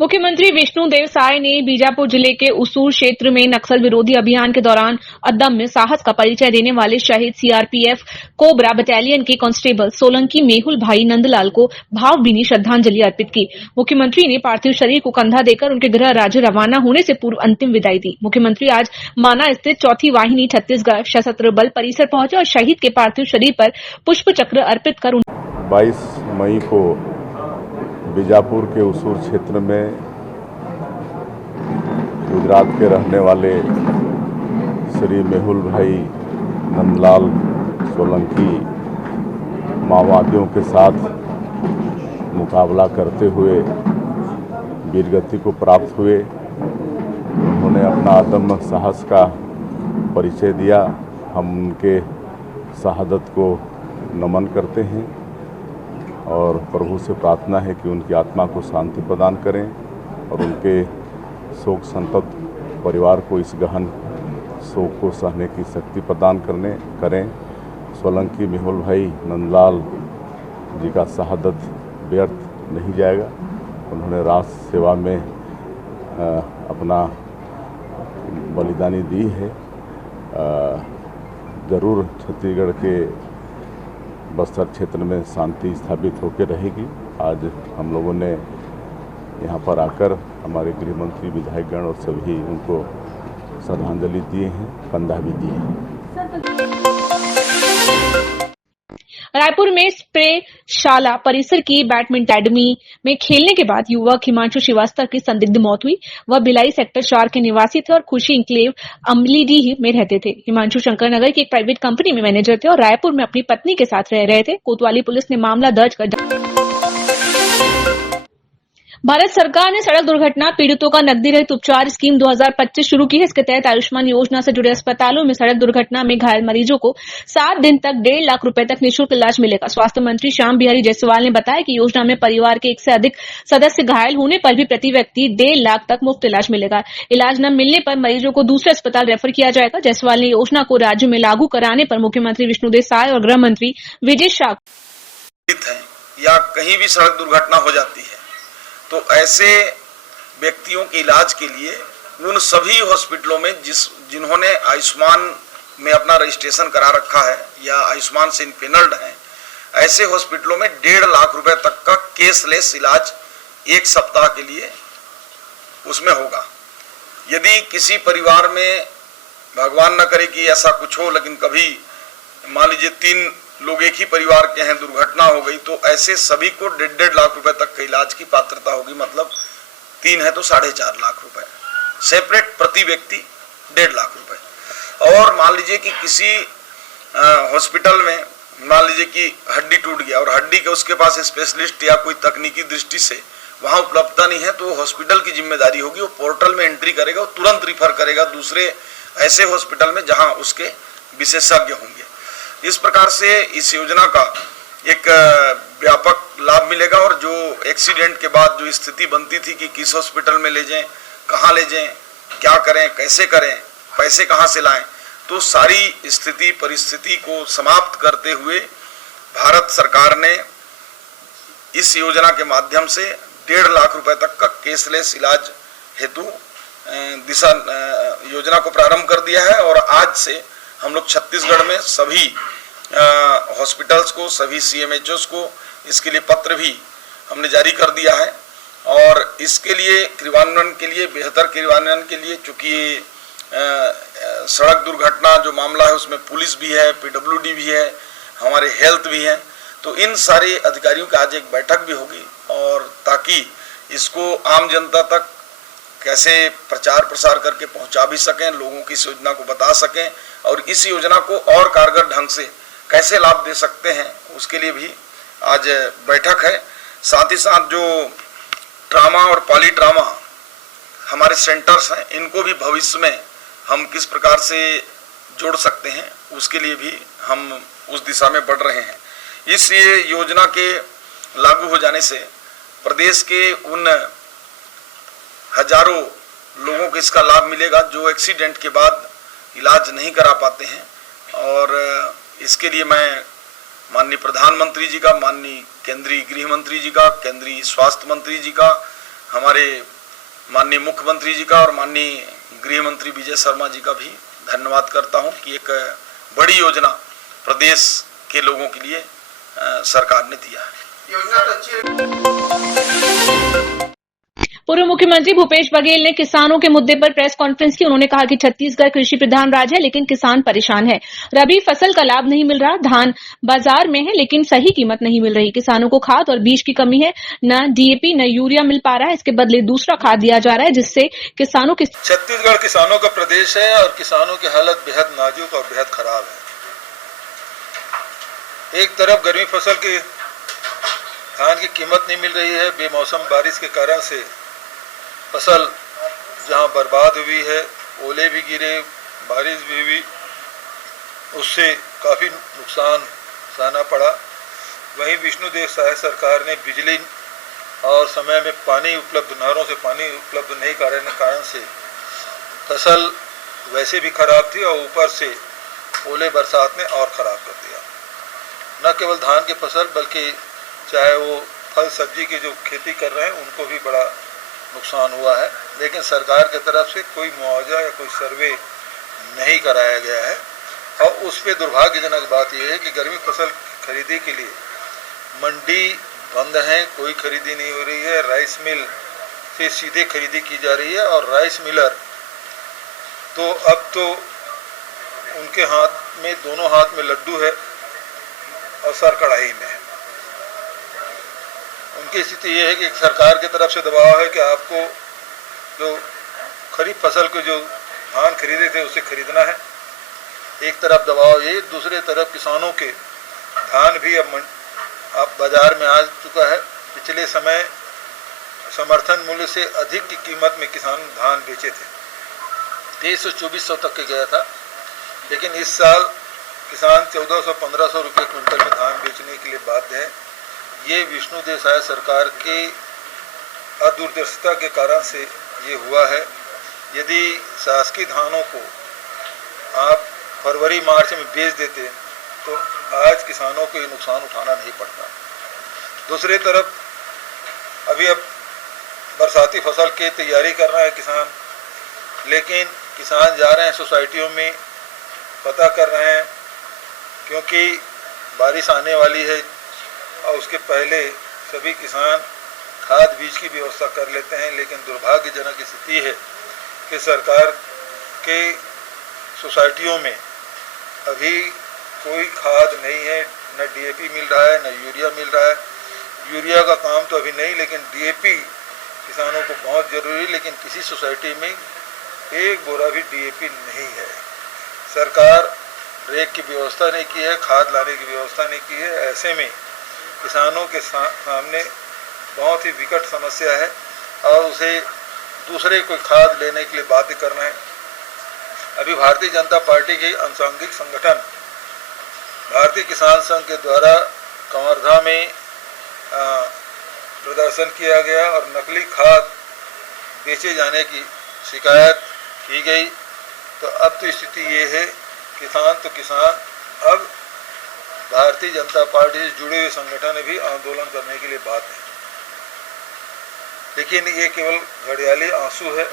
मुख्यमंत्री विष्णुदेव साय ने बीजापुर जिले के उसूर क्षेत्र में नक्सल विरोधी अभियान के दौरान अदम्य साहस का परिचय देने वाले शहीद सीआरपीएफ कोबरा बटालियन के कांस्टेबल सोलंकी मेहुल भाई नंदलाल को भावभीनी श्रद्धांजलि अर्पित की। मुख्यमंत्री ने पार्थिव शरीर को कंधा देकर उनके गृह राज्य रवाना होने से पूर्व अंतिम विदाई दी। मुख्यमंत्री आज माना स्थित चौथी वाहिनी छत्तीसगढ़ सशस्त्र बल परिसर पहुंचे और शहीद के पार्थिव शरीर पर पुष्प चक्र अर्पित कर 22 मई को बीजापुर के उसूर क्षेत्र में गुजरात के रहने वाले श्री मेहुल भाई नंदलाल सोलंकी माओवादियों के साथ मुकाबला करते हुए वीरगति को प्राप्त हुए। उन्होंने अपना अदम्य साहस का परिचय दिया। हम उनके शहादत को नमन करते हैं और प्रभु से प्रार्थना है कि उनकी आत्मा को शांति प्रदान करें और उनके शोक संतप्त परिवार को इस गहन शोक को सहने की शक्ति प्रदान करें। सोलंकी मेहुल भाई नंदलाल जी का शहादत व्यर्थ नहीं जाएगा। उन्होंने राष्ट्र सेवा में अपना बलिदानी दी है। जरूर छत्तीसगढ़ के बस्तर क्षेत्र में शांति स्थापित होकर रहेगी। आज हम लोगों ने यहाँ पर आकर हमारे गृह मंत्री विधायकगण और सभी उनको श्रद्धांजलि दिए हैं, कंधा भी दिए हैं। रायपुर में स्प्रे-शाला परिसर की बैडमिंटन अकेडमी में खेलने के बाद युवक हिमांशु श्रीवास्तव की संदिग्ध मौत हुई। वह भिलाई सेक्टर 4 के निवासी थे और खुशी इंक्लेव अमलीडीह में रहते थे। हिमांशु शंकरनगर की एक प्राइवेट कंपनी में मैनेजर थे और रायपुर में अपनी पत्नी के साथ रह रहे थे। कोतवाली पुलिस ने मामला दर्ज कर भारत सरकार ने सड़क दुर्घटना पीड़ितों का नकदी रहित उपचार स्कीम 2025 शुरू की है। इसके तहत आयुष्मान योजना से जुड़े अस्पतालों में सड़क दुर्घटना में घायल मरीजों को 7 दिन तक 1.5 लाख रुपए तक निःशुल्क इलाज मिलेगा। स्वास्थ्य मंत्री श्याम बिहारी जायसवाल ने बताया कि योजना में परिवार के 1 से अधिक सदस्य घायल होने पर भी प्रति व्यक्ति 1.5 लाख तक मुफ्त इलाज मिलेगा। इलाज न मिलने पर मरीजों को दूसरे अस्पताल रेफर किया जाएगा। जायसवाल ने योजना को राज्य में लागू कराने पर मुख्यमंत्री विष्णुदेव साय और गृह मंत्री विजय शाह या कहीं भी सड़क दुर्घटना हो जाती है तो ऐसे व्यक्तियों के इलाज के लिए उन सभी हॉस्पिटलों में जिन्होंने आयुष्मान में अपना रजिस्ट्रेशन करा रखा है या आयुष्मान से इनपेनल्ड हैं, ऐसे हॉस्पिटलों में 1.5 लाख रुपए तक का केसलेस इलाज 1 सप्ताह के लिए उसमें होगा। यदि किसी परिवार में भगवान न करे कि ऐसा कुछ हो, लेकिन कभी मान लीजिए 3 लोग एक ही परिवार के हैं, दुर्घटना हो गई, तो ऐसे सभी को 1.5 लाख रुपए तक के इलाज की पात्रता होगी। मतलब 3 है तो 4.5 लाख रुपए सेपरेट प्रति व्यक्ति 1.5 लाख रुपए। और मान लीजिए कि किसी हॉस्पिटल में मान लीजिए कि हड्डी टूट गया और हड्डी के उसके पास स्पेशलिस्ट या कोई तकनीकी दृष्टि से वहां उपलब्धता नहीं है, तो हॉस्पिटल की जिम्मेदारी होगी, वो पोर्टल में एंट्री करेगा, वो तुरंत रिफर करेगा दूसरे ऐसे हॉस्पिटल में जहां उसके विशेषज्ञ होंगे। इस प्रकार से इस योजना का एक व्यापक लाभ मिलेगा और जो एक्सीडेंट के बाद जो स्थिति बनती थी कि किस हॉस्पिटल में ले जाएं, कहां ले जाएं, क्या करें, कैसे करें, पैसे कहां से लाएं, तो सारी स्थिति परिस्थिति को समाप्त करते हुए भारत सरकार ने इस योजना के माध्यम से 1.5 लाख रुपए तक का केसलेस इलाज हेतु दिशा योजना को प्रारंभ कर दिया है। और आज से हम लोग छत्तीसगढ़ में सभी हॉस्पिटल्स को, सभी सीएमएचओस को इसके लिए पत्र भी हमने जारी कर दिया है। और इसके लिए क्रियान्वयन के लिए, बेहतर क्रियान्वयन के लिए, चूंकि सड़क दुर्घटना जो मामला है उसमें पुलिस भी है, पीडब्ल्यूडी भी है, हमारे हेल्थ भी है, तो इन सारे अधिकारियों की आज एक बैठक भी होगी और ताकि इसको आम जनता तक कैसे प्रचार प्रसार करके पहुंचा भी सकें, लोगों की इस योजना को बता सकें और इस योजना को और कारगर ढंग से कैसे लाभ दे सकते हैं, उसके लिए भी आज बैठक है। साथ ही साथ जो ट्रामा और पॉली ट्रामा हमारे सेंटर्स हैं, इनको भी भविष्य में हम किस प्रकार से जोड़ सकते हैं, उसके लिए भी हम उस दिशा में बढ़ रहे हैं। इस योजना के लागू हो जाने से प्रदेश के उन हजारों लोगों को इसका लाभ मिलेगा जो एक्सीडेंट के बाद इलाज नहीं करा पाते हैं। और इसके लिए मैं माननीय प्रधानमंत्री जी का, माननीय केंद्रीय गृह मंत्री जी का, केंद्रीय स्वास्थ्य मंत्री जी का, हमारे माननीय मुख्यमंत्री जी का और माननीय गृह मंत्री विजय शर्मा जी का भी धन्यवाद करता हूं कि एक बड़ी योजना प्रदेश के लोगों के लिए सरकार ने दिया है। योजना तो अच्छी। पूर्व मुख्यमंत्री भूपेश बघेल ने किसानों के मुद्दे पर प्रेस कॉन्फ्रेंस की। उन्होंने कहा कि छत्तीसगढ़ कृषि प्रधान राज्य है, लेकिन किसान परेशान है। रबी फसल का लाभ नहीं मिल रहा, धान बाजार में है लेकिन सही कीमत नहीं मिल रही। किसानों को खाद और बीज की कमी है, न डीएपी न यूरिया मिल पा रहा है, इसके बदले दूसरा खाद दिया जा रहा है, जिससे किसानों की। छत्तीसगढ़ किसानों का प्रदेश है और किसानों की हालत बेहद नाजुक और बेहद खराब है। एक तरफ गर्मी फसल की धान की कीमत नहीं मिल रही है, बेमौसम बारिश के कारण से फसल जहां बर्बाद हुई है, ओले भी गिरे, बारिश भी हुई, उससे काफ़ी नुकसान सहना पड़ा। वहीं विष्णुदेव साय सरकार ने बिजली और समय में पानी उपलब्ध, नहरों से पानी उपलब्ध नहीं कराने के कारण से फसल वैसे भी खराब थी और ऊपर से ओले बरसात ने और ख़राब कर दिया। न केवल धान की फसल बल्कि चाहे वो फल सब्जी की जो खेती कर रहे हैं उनको भी बड़ा नुकसान हुआ है, लेकिन सरकार की तरफ से कोई मुआवजा या कोई सर्वे नहीं कराया गया है। और उस पर दुर्भाग्यजनक बात यह है कि गर्मी फसल खरीदी के लिए मंडी बंद है, कोई खरीदी नहीं हो रही है। राइस मिल से सीधे खरीदी की जा रही है और राइस मिलर तो अब तो उनके हाथ में, दोनों हाथ में लड्डू है और सर कढ़ाई में है। उनकी स्थिति ये है कि सरकार की तरफ से दबाव है कि आपको जो खरीफ फसल को जो धान खरीदे थे उसे खरीदना है। एक तरफ दबाव ये, दूसरे तरफ किसानों के धान भी अब बाजार में आ चुका है। पिछले समय समर्थन मूल्य से अधिक की कीमत में किसान धान बेचे थे, 2300-2400 तक के गया था, लेकिन इस साल किसान 1400-1500 रुपये क्विंटल में धान बेचने के लिए बाध्य है। ये विष्णुदेव साय सरकार के अदूरदर्शिता के कारण से ये हुआ है। यदि शासकीय धानों को आप फरवरी मार्च में बेच देते तो आज किसानों को ये नुकसान उठाना नहीं पड़ता। दूसरी तरफ अभी अब बरसाती फसल की तैयारी कर रहा है किसान, लेकिन किसान जा रहे हैं सोसाइटियों में, पता कर रहे हैं, क्योंकि बारिश आने वाली है और उसके पहले सभी किसान खाद बीज की व्यवस्था कर लेते हैं। लेकिन दुर्भाग्यजनक स्थिति है कि सरकार के सोसाइटियों में अभी कोई खाद नहीं है, न डीएपी मिल रहा है न यूरिया मिल रहा है। यूरिया का काम तो अभी नहीं, लेकिन डीएपी किसानों को बहुत ज़रूरी, लेकिन किसी सोसाइटी में एक बोरा भी डीएपी नहीं है। सरकार रेक की व्यवस्था नहीं की है, खाद लाने की व्यवस्था नहीं की है। ऐसे में किसानों के सामने बहुत ही विकट समस्या है और उसे दूसरे कोई खाद लेने के लिए बाध्य करना है। अभी भारतीय जनता पार्टी के अनुषंगिक संगठन भारतीय किसान संघ के द्वारा कवर्धा में प्रदर्शन किया गया और नकली खाद बेचे जाने की शिकायत की गई। तो अब तो स्थिति ये है, किसान अब भारतीय जनता पार्टी से जुड़े हुए संगठन भी आंदोलन करने के लिए बात है। लेकिन ये केवल घड़ियाली आंसू है।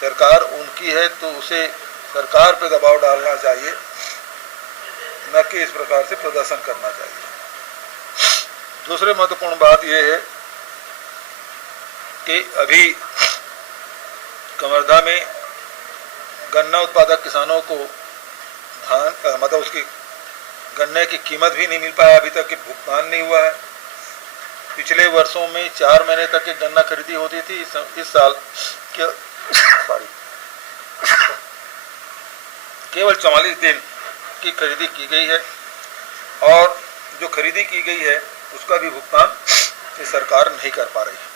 सरकार उनकी है तो उसे सरकार पर दबाव डालना चाहिए, न कि इस प्रकार से प्रदर्शन करना चाहिए। दूसरी महत्वपूर्ण बात यह है कि अभी कवर्धा में गन्ना उत्पादक किसानों को धान मतलब उसकी गन्ने की कीमत भी नहीं मिल पाया, अभी तक भुगतान नहीं हुआ है। पिछले वर्षों में 4 महीने तक की गन्ना खरीदी होती थी, इस साल केवल 44 दिन की खरीदी की गई है और जो खरीदी की गई है उसका भी भुगतान ये सरकार नहीं कर पा रही है।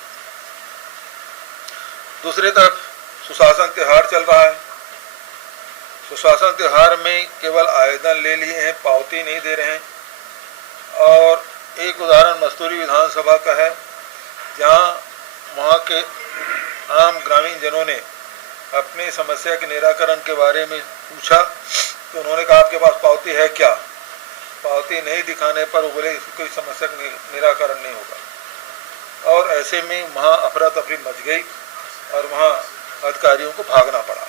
दूसरी तरफ सुशासन त्योहार चल रहा है। सुशासन त्योहार में केवल आवेदन ले लिए हैं, पावती नहीं दे रहे हैं। और एक उदाहरण मस्तूरी विधानसभा का है, जहां वहां के आम ग्रामीण जनों ने अपनी समस्या के निराकरण के बारे में पूछा तो उन्होंने कहा आपके पास पावती है क्या? पावती नहीं दिखाने पर वो बोले कोई समस्या का निराकरण नहीं होगा। और ऐसे में वहाँ अफरा तफरी मच गई और वहाँ अधिकारियों को भागना पड़ा।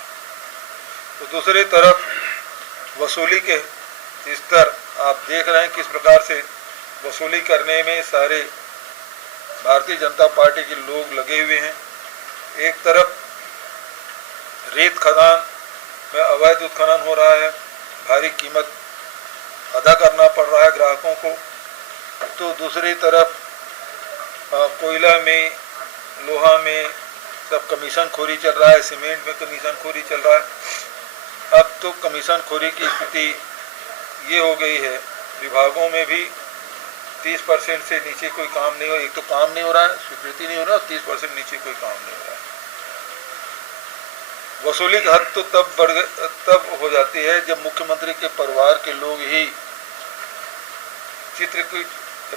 तो दूसरी तरफ वसूली के स्तर आप देख रहे हैं किस प्रकार से वसूली करने में सारे भारतीय जनता पार्टी के लोग लगे हुए हैं। एक तरफ रेत खदान में अवैध उत्खनन हो रहा है, भारी कीमत अदा करना पड़ रहा है ग्राहकों को, तो दूसरी तरफ कोयला में, लोहा में सब कमीशन खोरी चल रहा है, सीमेंट में कमीशन खोरी चल रहा है। अब तो कमीशन खोरी की स्थिति ये हो गई है, विभागों में भी 30% से नीचे कोई काम नहीं हो, एक तो काम नहीं हो रहा है, स्वीकृति नहीं हो रहा, 30% नीचे कोई काम नहीं हो रहा है। वसूली का हद तो तब हो जाती है जब मुख्यमंत्री के परिवार के लोग ही चित्रकूट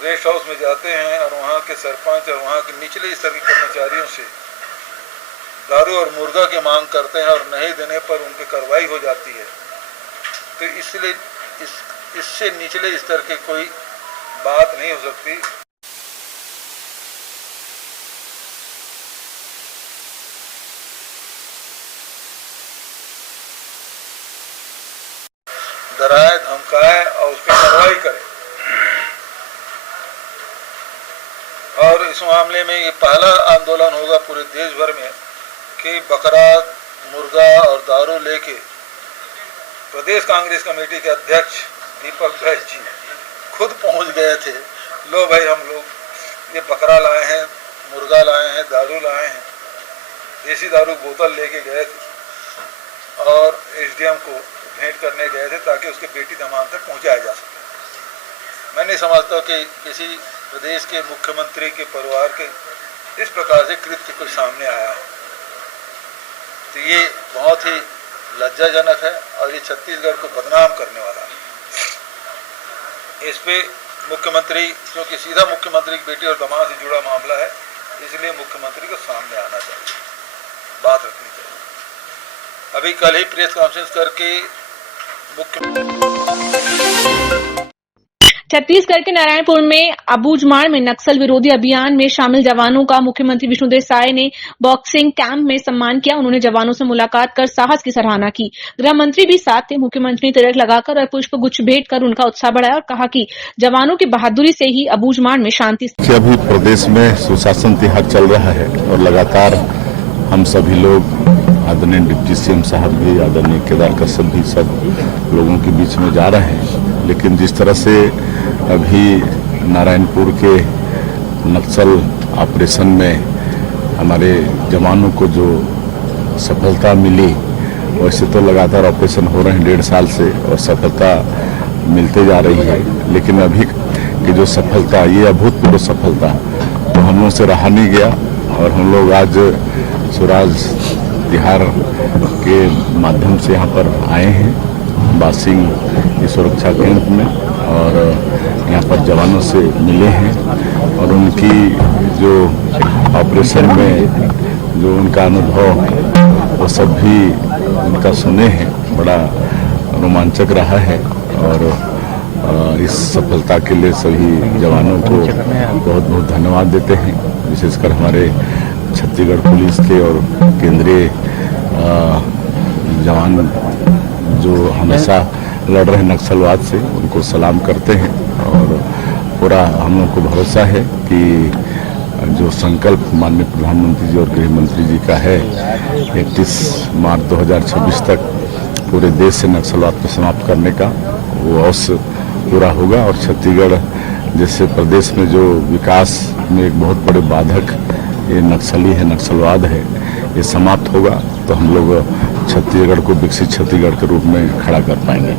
रेस्ट हाउस में जाते हैं और वहाँ के सरपंच और वहाँ के निचले स्तर के कर्मचारियों से दारू और मुर्गा की मांग करते हैं और नहीं देने पर उन पर कार्रवाई हो जाती है। तो इसलिए इससे निचले स्तर की कोई बात नहीं हो सकती। डराए, धमकाए और उस पर कार्रवाई करे। और इस मामले में ये पहला आंदोलन होगा पूरे देश भर में कि बकरा, मुर्गा और दारू लेके प्रदेश कांग्रेस कमेटी के अध्यक्ष दीपक भाई जी खुद पहुंच गए थे। लो भाई, हम लोग ये बकरा लाए हैं, मुर्गा लाए हैं, दारू लाए हैं, देसी दारू बोतल लेके गए थे और एसडीएम को भेंट करने गए थे ताकि उसके बेटी दामाद तक पहुंचाया जा सके। मैं नहीं समझता कि किसी प्रदेश के मुख्यमंत्री के परिवार के इस प्रकार से कृत्य कोई सामने आया है। तो ये बहुत ही लज्जाजनक है और ये छत्तीसगढ़ को बदनाम करने वाला है। इस पे मुख्यमंत्री, क्योंकि सीधा मुख्यमंत्री की बेटी और दामाद से जुड़ा मामला है, इसलिए मुख्यमंत्री को सामने आना चाहिए, बात रखनी चाहिए। अभी कल ही प्रेस कॉन्फ्रेंस करके छत्तीसगढ़ के नारायणपुर में अबूझमाड़ में नक्सल विरोधी अभियान में शामिल जवानों का मुख्यमंत्री विष्णुदेव साय ने बॉक्सिंग कैंप में सम्मान किया। उन्होंने जवानों से मुलाकात कर साहस की सराहना की। गृह मंत्री भी साथ थे। मुख्यमंत्री ने तिलक लगाकर और पुष्प गुच्छ भेंट कर उनका उत्साह बढ़ाया और कहा कि जवानों की बहादुरी से ही अबूझमाड़ में शांति। अभी प्रदेश में सुशासन तिहार चल रहा है और लगातार हम सभी लोग, आदरणीय डिप्टी सीएम साहब भी, आदरणीय केदार कश्यप भी, सब लोगों के बीच में जा रहे हैं। लेकिन जिस तरह से अभी नारायणपुर के नक्सल ऑपरेशन में हमारे जवानों को जो सफलता मिली, वैसे तो लगातार ऑपरेशन हो रहे हैं 1.5 साल से और सफलता मिलते जा रही है। लेकिन अभी की जो सफलता, ये अभूतपूर्व सफलता, तो हम लोगों से रहा नहीं गया और हम लोग आज स्वराज तिहार के माध्यम से यहाँ पर आए हैं बासिंग की सुरक्षा केंद्र में और यहाँ पर जवानों से मिले हैं और उनकी जो ऑपरेशन में जो उनका अनुभव वो सब भी उनका सुने हैं। बड़ा रोमांचक रहा है और इस सफलता के लिए सभी जवानों को बहुत बहुत धन्यवाद देते हैं, विशेषकर हमारे छत्तीसगढ़ पुलिस के और केंद्रीय जवान जो हमेशा लड़ रहे नक्सलवाद से, उनको सलाम करते हैं। और पूरा हम लोग को भरोसा है कि जो संकल्प माननीय प्रधानमंत्री जी और गृह मंत्री जी का है 31 मार्च 2026 तक पूरे देश से नक्सलवाद को समाप्त करने का, वो अवश्य पूरा होगा। और छत्तीसगढ़ जैसे प्रदेश में जो विकास में एक बहुत बड़े बाधक ये नक्सली है, नक्सलवाद है, ये समाप्त होगा तो हम लोग छत्तीसगढ़ को विकसित छत्तीसगढ़ के रूप में खड़ा कर पाएंगे।